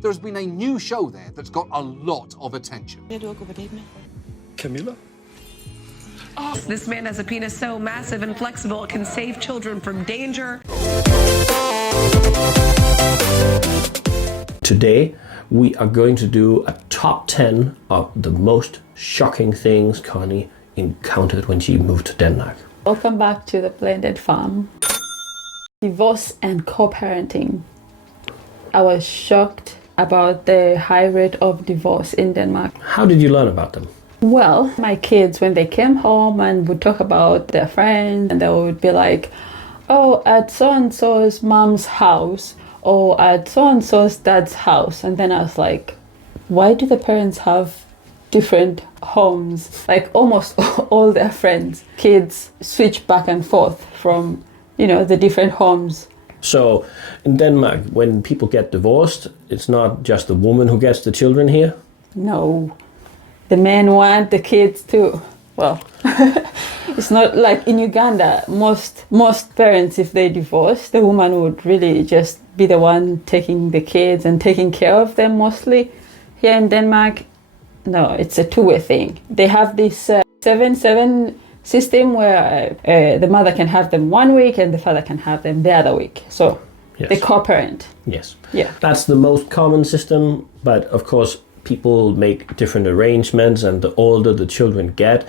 There's been a new show there that's got a lot of attention. Camilla? This man has a penis so massive and flexible it can save children from danger. Today, we are going to do a top 10 of the most shocking things Connie encountered when she moved to Denmark. Welcome back to the Blended Farm. Divorce and co-parenting. I was shocked about the high rate of divorce in Denmark. How did you learn about them? Well, my kids, when they came home and would talk about their friends, and they would be like, oh, at so-and-so's mom's house, or at so-and-so's dad's house. And then I was like, why do the parents have different homes? Like almost all their friends, kids switch back and forth from, the different homes. So in Denmark, when people get divorced, it's not just the woman who gets the children here? No. The men want the kids too. Well, it's not like in Uganda. Most parents, if they divorce, the woman would really just be the one taking the kids and taking care of them mostly. Here in Denmark, no, it's a two-way thing. They have this 7-7 system where the mother can have them 1 week and the father can have them the other week. So Yes. they co-parent. Yes. Yeah. That's the most common system, but of course people make different arrangements, and the older the children get,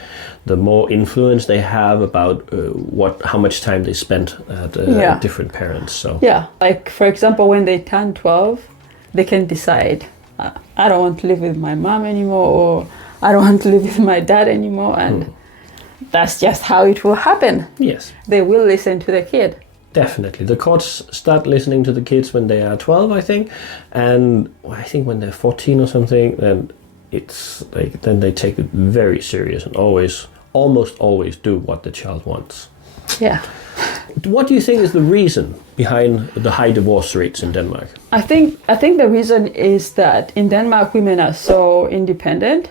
the more influence they have about how much time they spend at different parents. So Yeah, like for example, when they turn 12, they can decide, I don't want to live with my mom anymore, or I don't want to live with my dad anymore, and that's just how it will happen. yes, They will listen to the kid. definitely. The courts start listening to the kids when they are 12, I think, and I think when they're 14 or something, then it's like then they take it very serious and almost always do what the child wants. Yeah. What do you think is the reason behind the high divorce rates in Denmark? I think the reason is that in Denmark, women are so independent.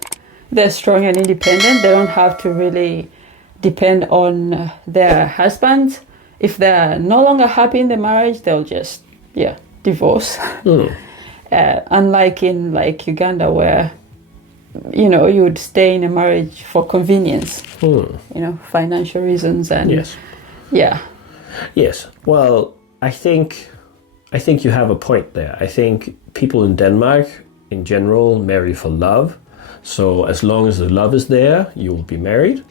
They're strong and independent. They don't have to really depend on their husbands. If they're no longer happy in the marriage, they'll just, divorce. Unlike in Uganda, where, you would stay in a marriage for convenience, financial reasons and Yes. Yeah. Yes. Well, I think you have a point there. I think people in Denmark, in general, marry for love. So as long as the love is there, you will be married.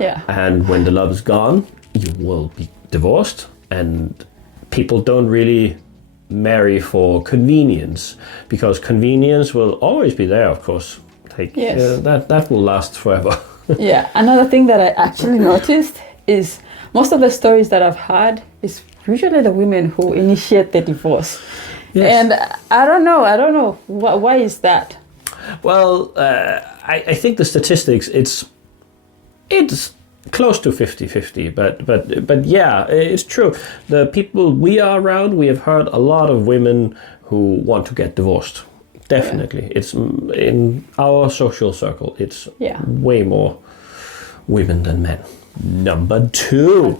Yeah. And when the love is gone, you will be divorced. And people don't really marry for convenience, because convenience will always be there, of course. Yes. That will last forever. Yeah. Another thing that I actually noticed is most of the stories that I've heard is usually the women who initiate the divorce. Yes. And I don't know. Why is that? Well, I think the statistics, it's close to 50-50, but yeah, it's true. The people we are around, we have heard a lot of women who want to get divorced. Definitely. Yeah. It's in our social circle, it's way more women than men. Number 2.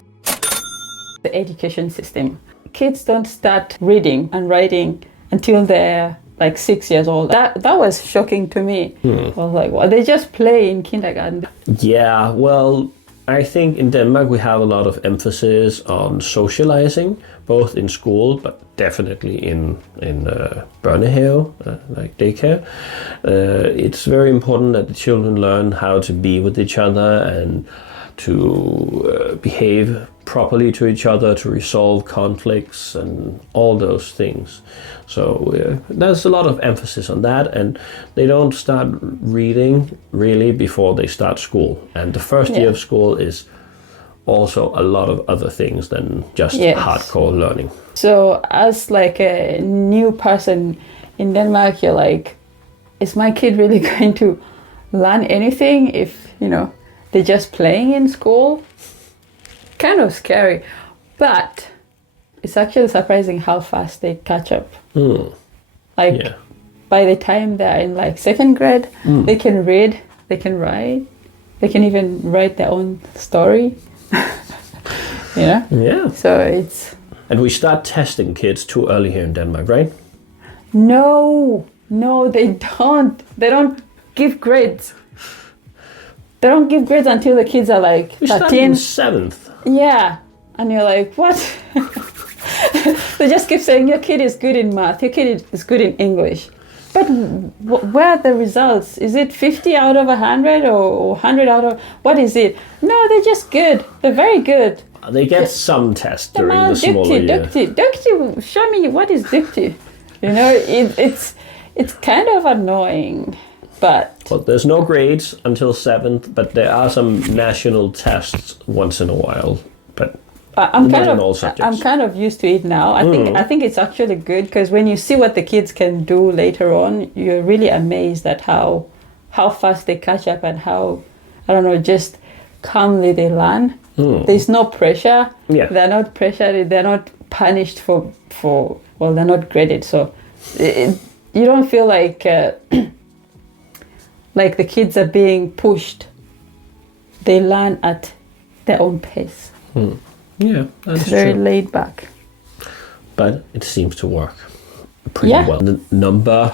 The education system. Kids don't start reading and writing until they're like 6 years old. That was shocking to me. I was like, well, they just play in kindergarten. Yeah, well, I think in Denmark we have a lot of emphasis on socializing, both in school, but definitely in børnehave, like daycare. It's very important that the children learn how to be with each other and to behave properly to each other, to resolve conflicts and all those things. So there's a lot of emphasis on that, and they don't start reading really before they start school. And the first year of school is also a lot of other things than just hardcore learning. So as like a new person in Denmark, you're like, is my kid really going to learn anything if, they're just playing in school? Kind of scary, but it's actually surprising how fast they catch up. By the time they're in like 2nd grade, they can read, they can write, they can even write their own story. Yeah. So it's... And we start testing kids too early here in Denmark, right? No, they don't. They don't give grades. They don't give grades until the kids are like We start 13. in 7th. Yeah. And you're like, what? They just keep saying your kid is good in math, your kid is good in English. But where are the results? Is it 50 out of 100 or 100 out of... What is it? No, they're just good. They're very good. They get some tests during the smaller year. Dukti, show me what is Dukti. You know, it's kind of annoying, but... Well, there's no grades until 7th, but there are some national tests once in a while. But I'm not in all subjects. I'm kind of used to it now. I think it's actually good because when you see what the kids can do later on, you're really amazed at how fast they catch up and how, I don't know, just calmly they learn. There's no pressure. Yeah. They're not pressured. They're not punished for well, they're not graded. So you don't feel like like the kids are being pushed. They learn at their own pace. Yeah, that's It's very true. laid back. But it seems to work pretty Yeah. well. Number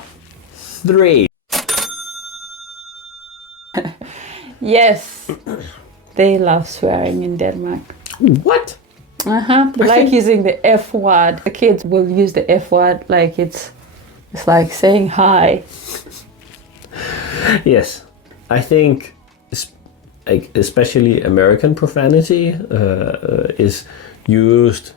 3. Yes, they love swearing in Denmark. What? They like using the F word. The kids will use the F word like it's like saying hi. Yes, I think especially American profanity is used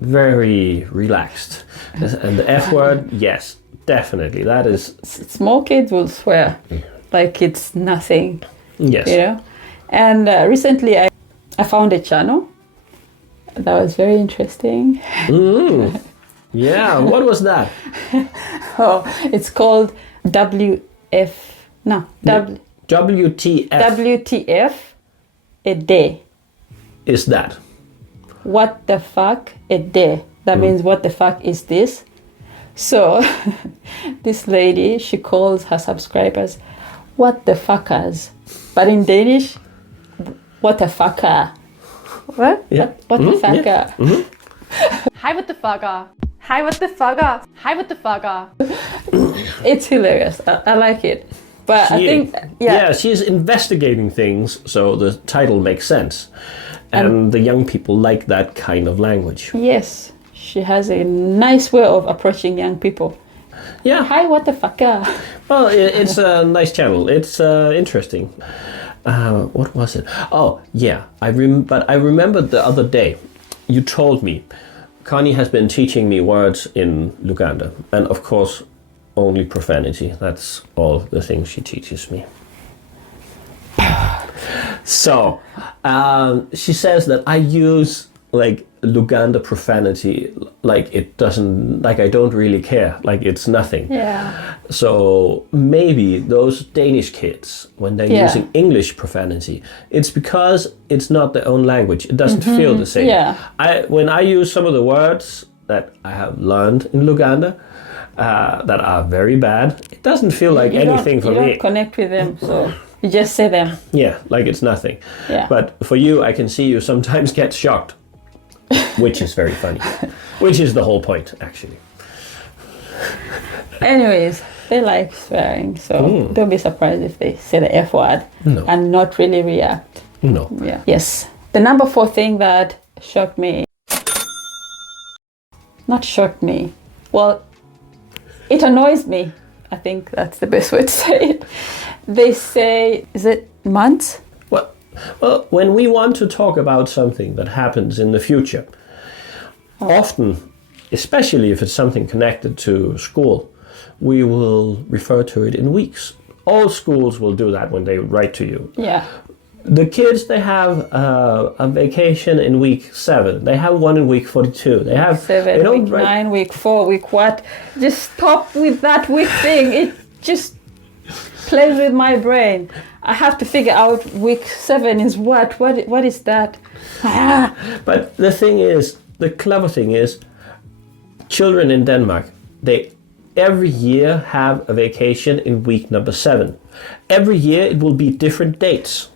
very relaxed. And the F word, yes, definitely. That is... Small kids will swear like it's nothing, Yes. you know. And recently I found a channel that was very interesting. Yeah, what was that? Oh, it's called WTF a day. Is that? What the fuck a day. That means what the fuck is this? So this lady, she calls her subscribers what the fuckers. But in Danish, what a fucker. What? Yeah. What the fucker? Yeah. Hi, what the fucker? Hi, what the fucker? Hi, what the fucker? It's hilarious. I like it. But I think, yeah, she's investigating things, so the title makes sense. And the young people like that kind of language. Yes, she has a nice way of approaching young people. Yeah. Hi, what the fucker? Well, it's a nice channel. It's interesting. What was it? Oh, yeah. But I remembered the other day, you told me, Connie has been teaching me words in Uganda. And of course, only profanity. That's all the things she teaches me. So, she says that I use like Luganda profanity like it doesn't, like I don't really care, like it's nothing. Yeah. So maybe those Danish kids, when they're using English profanity, it's because it's not their own language. It doesn't feel the same. Yeah. When I use some of the words that I have learned in Luganda, that are very bad, it doesn't feel like anything for me. You me. don't connect with them, so you just say them. Yeah, like it's nothing. Yeah. But for you, I can see you sometimes get shocked, which is very funny. Which is the whole point, actually. Anyways, they like swearing, so don't be surprised if they say the F word and not really react. No. Yeah. Yes. The number 4 thing that shocked me. Not shocked me. Well, it annoys me. I think that's the best way to say it. They say, is it months? Well, when we want to talk about something that happens in the future, often, especially if it's something connected to school, we will refer to it in weeks. All schools will do that when they write to you. Yeah. The kids, they have a vacation in week 7. They have one in week 42. They have 7, week 9, week 4, week what? Just stop with that week thing. It just plays with my brain. I have to figure out week 7 is what? What is that? But the thing is, the clever thing is, children in Denmark, they every year have a vacation in week number 7. Every year it will be different dates.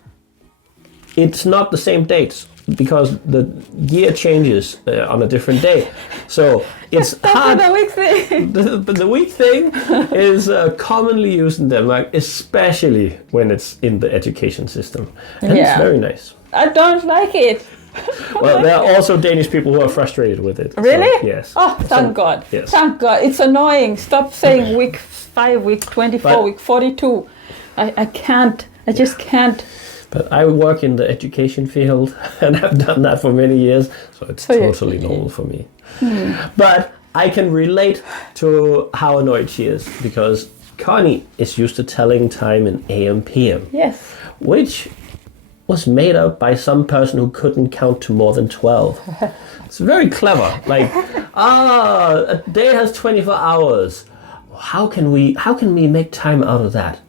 It's not the same dates because the year changes on a different day. So it's hard. That's the week thing. The week thing is commonly used in Denmark, especially when it's in the education system. And it's very nice. I don't like it. Well, there are also Danish people who are frustrated with it. Really? So, yes. Oh, thank God. Yes. Thank God. It's annoying. Stop saying week 5, week 24, week 42. I can't. I just can't. But I work in the education field and I've done that for many years, so it's totally normal for me. But I can relate to how annoyed she is, because Connie is used to telling time in AM PM. Yes. Which was made up by some person who couldn't count to more than 12. It's very clever. Like, a day has 24 hours. How can we make time out of that?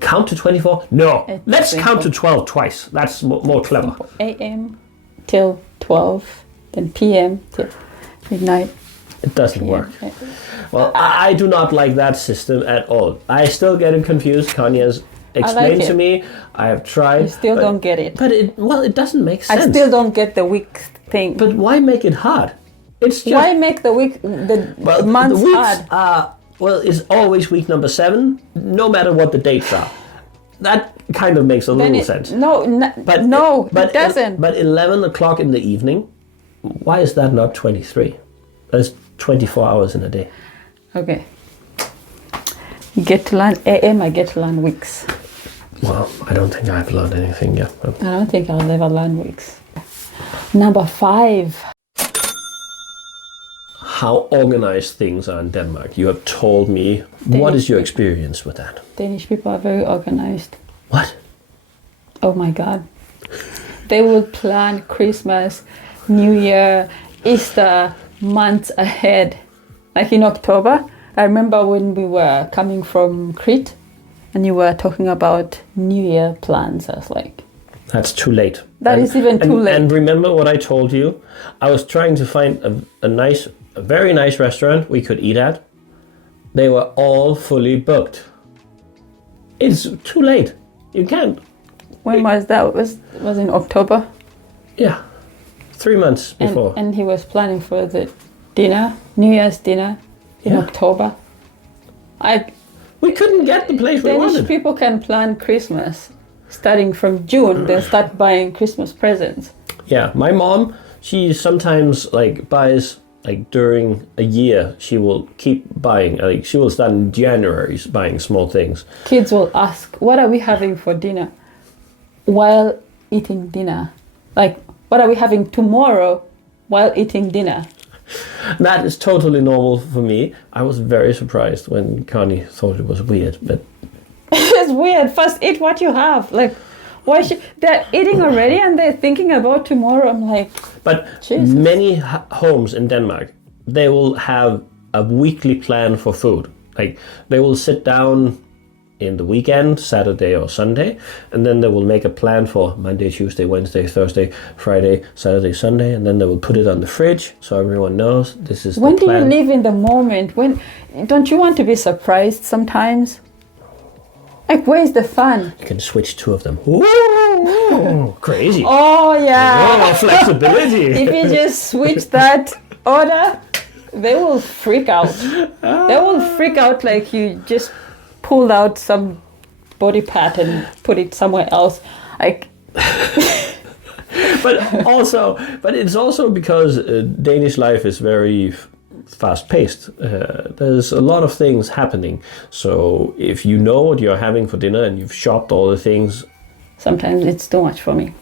Count to 24? No. Let's count to 12 twice. That's more clever. AM till 12, then PM till midnight. It doesn't work. Well, I do not like that system at all. I still get it confused. Connie has explained to me. I have tried. You still don't get it. But it doesn't make sense. I still don't get the week thing. But why make it hard? It's just, why make the months hard? It's always week number 7, no matter what the dates are. That kind of makes a little sense. It doesn't. But 11 o'clock in the evening, why is that not 23? That's 24 hours in a day. Okay. You get to learn AM, I get to learn weeks. Well, I don't think I've learned anything yet. I don't think I'll ever learn weeks. Number 5. How organized things are in Denmark. You have told me. What is your experience with that? Danish people are very organized. What? Oh my God. They will plan Christmas, New Year, Easter months ahead. Like in October, I remember when we were coming from Crete and you were talking about New Year plans. I was like, that's too late. That is even too late. And remember what I told you? I was trying to find a very nice restaurant we could eat at. They were all fully booked. It's too late. You can't. When was that? Was in October? Yeah, 3 months before. And he was planning for the dinner, New Year's dinner in October. We couldn't get the place we Danish wanted. people can plan Christmas starting from June. They start buying Christmas presents. Yeah, my mom, she sometimes buys during a year. She will keep buying. She will start in January buying small things. Kids will ask, "What are we having for dinner?" While eating dinner, what are we having tomorrow while eating dinner? That is totally normal for me. I was very surprised when Connie thought it was weird, but it's weird. First, eat what you have. Why they're eating already and they're thinking about tomorrow? I'm like, but Jesus. Many homes in Denmark, they will have a weekly plan for food. They will sit down in the weekend, Saturday or Sunday, and then they will make a plan for Monday, Tuesday, Wednesday, Thursday, Friday, Saturday, Sunday, and then they will put it on the fridge so everyone knows this is the plan. When do you live in the moment? When don't you want to be surprised sometimes? Where's the fun? You can switch 2 of them. Ooh, crazy. Oh yeah. Oh, flexibility. If you just switch that order, they will freak out. They will freak out like you just pulled out some body part and put it somewhere else. But it's also because Danish life is very fast-paced. There's a lot of things happening. So if you know what you're having for dinner and you've shopped all the things, sometimes it's too much for me.